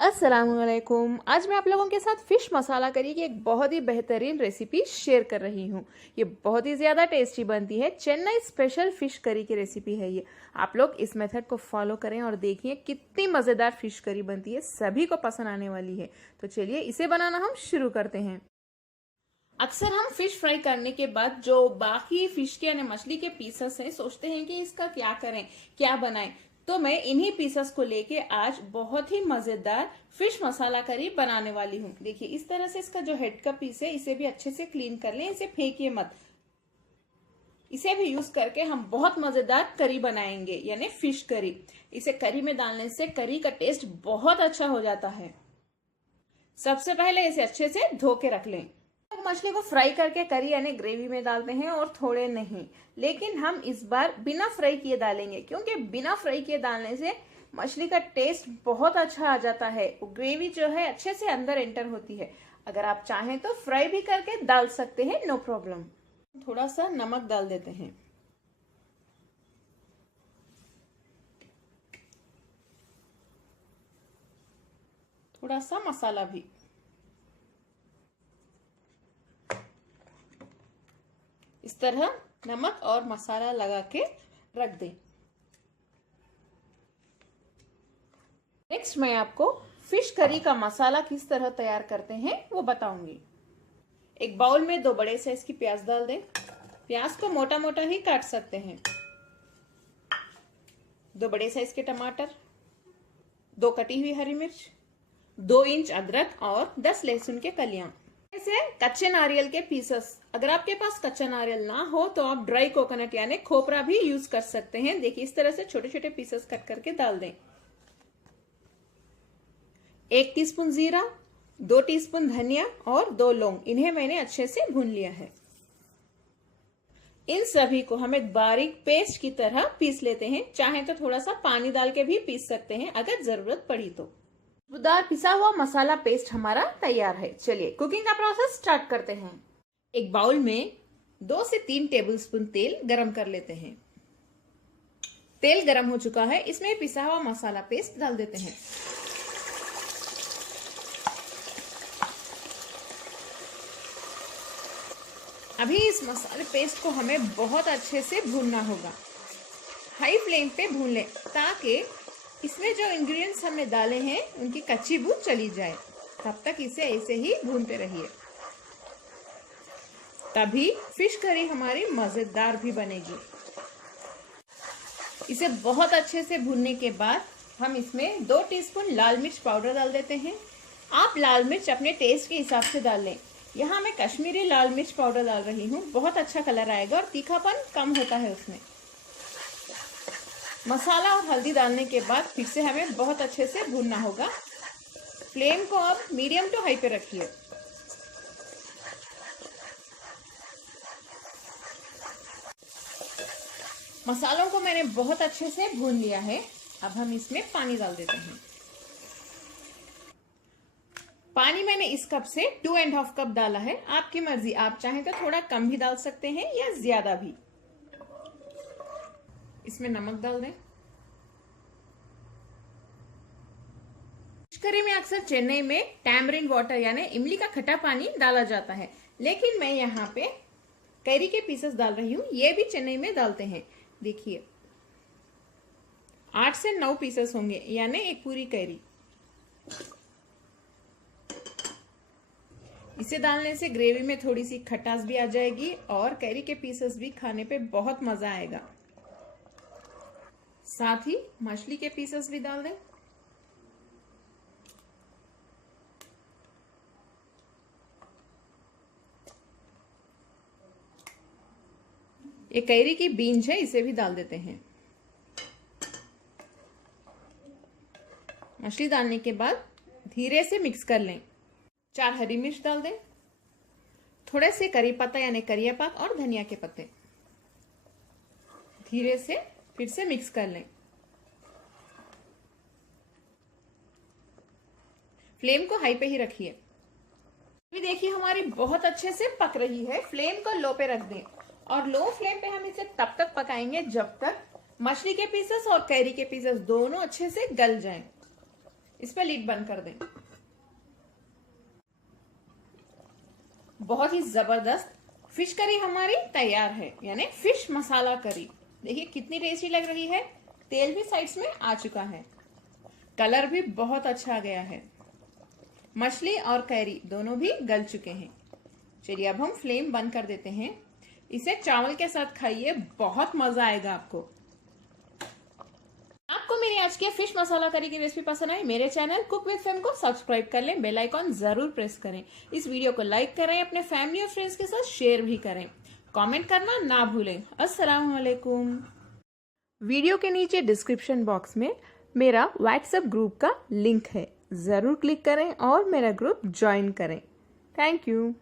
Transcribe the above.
अस्सलामुअलैकुम। आज मैं आप लोगों के साथ फिश मसाला करी की एक बहुत ही बेहतरीन रेसिपी शेयर कर रही हूँ। ये बहुत ही ज्यादा टेस्टी बनती है। चेन्नई स्पेशल फिश करी की रेसिपी है ये। आप लोग इस मेथड को फॉलो करें और देखिए कितनी मजेदार फिश करी बनती है। सभी को पसंद आने वाली है। तो चलिए इसे बनाना हम शुरू करते हैं। अक्सर हम फिश फ्राई करने के बाद जो बाकी फिश के यानी मछली के पीसेस हैं, सोचते हैं कि इसका क्या करें, क्या बनाएं। तो मैं इन्हीं पीसेस को लेके आज बहुत ही मजेदार फिश मसाला करी बनाने वाली हूँ। देखिए इस तरह से इसका जो हेड का पीस है इसे भी अच्छे से क्लीन कर लें, इसे फेंकिए मत। इसे भी यूज करके हम बहुत मजेदार करी बनाएंगे यानी फिश करी। इसे करी में डालने से करी का टेस्ट बहुत अच्छा हो जाता है। सबसे पहले इसे अच्छे से धो के रख लें। मछली को फ्राई करके करी यानी ग्रेवी में डालते हैं और थोड़े नहीं, लेकिन हम इस बार बिना फ्राई किए डालेंगे क्योंकि बिना फ्राई किए डालने से मछली का टेस्ट बहुत अच्छा आ जाता है। ग्रेवी जो है अच्छे से अंदर एंटर होती है। अगर आप चाहें तो फ्राई भी करके डाल सकते हैं, नो प्रॉब्लम। थोड़ा सा नमक डाल देते हैं। थोड़ा सा मसाला भी। इस तरह नमक और मसाला लगा के रख दें। नेक्स्ट मैं आपको फिश करी का मसाला किस तरह तैयार करते हैं वो बताऊंगी। एक बाउल में 2 बड़े साइज की प्याज डाल दें। प्याज को मोटा मोटा ही काट सकते हैं। 2 बड़े साइज के टमाटर, 2 कटी हुई हरी मिर्च, 2 इंच अदरक और 10 लहसुन के कलियां। ऐसे कच्चे नारियल के पीसेस। अगर आपके पास कच्चा नारियल ना हो तो आप ड्राई कोकोनट यानी खोपरा भी यूज कर सकते हैं। देखिए इस तरह से छोटे छोटे पीसेस कट करके डाल दें। 1 टीस्पून जीरा, 2 टीस्पून धनिया और 2 लौंग, इन्हें मैंने अच्छे से भून लिया है। इन सभी को हम एक बारीक पेस्ट की तरह पीस लेते हैं। चाहे तो थोड़ा सा पानी डाल के भी पीस सकते हैं अगर जरूरत पड़ी तो। खुशबूदार पिसा हुआ मसाला पेस्ट हमारा तैयार है। चलिए कुकिंग का प्रोसेस स्टार्ट करते हैं। एक बाउल में 2 से 3 टेबलस्पून तेल गरम कर लेते हैं। तेल गरम हो चुका है, इसमें पिसा हुआ मसाला पेस्ट डाल देते हैं। अभी इस मसाले पेस्ट को हमें बहुत अच्छे से भूनना होगा। हाई फ्लेम पे भून लें ताकि इसमें जो इंग्रेडिएंट्स हमने डाले हैं उनकी कच्ची बू चली जाए। तब तक इसे ऐसे ही भूनते रहिए, तभी फिश करी हमारी मजेदार भी बनेगी। इसे बहुत अच्छे से भूनने के बाद हम इसमें 2 टीस्पून लाल मिर्च पाउडर डाल देते हैं। आप लाल मिर्च अपने टेस्ट के हिसाब से डाल लें। यहाँ मैं कश्मीरी लाल मिर्च पाउडर डाल रही हूँ, बहुत अच्छा कलर आएगा और तीखापन कम होता है उसमें। मसाला और हल्दी डालने के बाद फिर से हमें बहुत अच्छे से भूनना होगा। फ्लेम को अब मीडियम टू हाई पे रखिए। मसालों को मैंने बहुत अच्छे से भून लिया है। अब हम इसमें पानी डाल देते हैं। पानी मैंने इस कप से 2.5 कप डाला है। आपकी मर्जी, आप चाहें तो थोड़ा कम भी डाल सकते हैं या ज्यादा भी। इसमें नमक डाल दें। फिश करी में अक्सर चेन्नई में टैमरिन वाटर यानी इमली का खट्टा पानी डाला जाता है, लेकिन मैं यहाँ पे कैरी के पीसेस डाल रही हूँ। ये भी चेन्नई में डालते हैं। देखिए 8 से 9 पीसेस होंगे यानी एक पूरी कैरी। इसे डालने से ग्रेवी में थोड़ी सी खटास भी आ जाएगी और कैरी के पीसेस भी खाने पे बहुत मजा आएगा। साथ ही मछली के पीसेस भी डाल दें। ये कैरी की बीन्स है, इसे भी डाल देते हैं। मछली डालने के बाद धीरे से मिक्स कर लें। 4 हरी मिर्च डाल दें। थोड़े से करी पत्ता यानी करिया पात और धनिया के पत्ते। धीरे से फिर से मिक्स कर लें। फ्लेम को हाई पे ही रखिए। अभी देखिए हमारी बहुत अच्छे से पक रही है। फ्लेम को लो पे रख दें और लो फ्लेम पे हम इसे तब तक पकाएंगे जब तक मछली के पीसेस और कैरी के पीसेस दोनों अच्छे से गल जाएं। इस पर लिड बंद कर दें। बहुत ही जबरदस्त फिश करी हमारी तैयार है, यानी फिश मसाला करी। देखिए कितनी टेस्टी लग रही है। तेल भी साइड्स में आ चुका है, कलर भी बहुत अच्छा आ गया है। मछली और कैरी दोनों भी गल चुके हैं। चलिए अब हम फ्लेम बंद कर देते हैं। इसे चावल के साथ खाइए, बहुत मजा आएगा आपको। आपको मेरी आज की फिश मसाला करी की रेसिपी पसंद आई, मेरे चैनल कुक विद फेम को सब्सक्राइब कर लें, बेल आइकॉन जरूर प्रेस करें। इस वीडियो को लाइक करें, अपने फैमिली और फ्रेंड्स के साथ शेयर भी करें। कमेंट करना ना भूलें। अस्सलाम वालेकुम। वीडियो के नीचे डिस्क्रिप्शन बॉक्स में मेरा व्हाट्सएप ग्रुप का लिंक है, जरूर क्लिक करें और मेरा ग्रुप ज्वाइन करें। Thank you.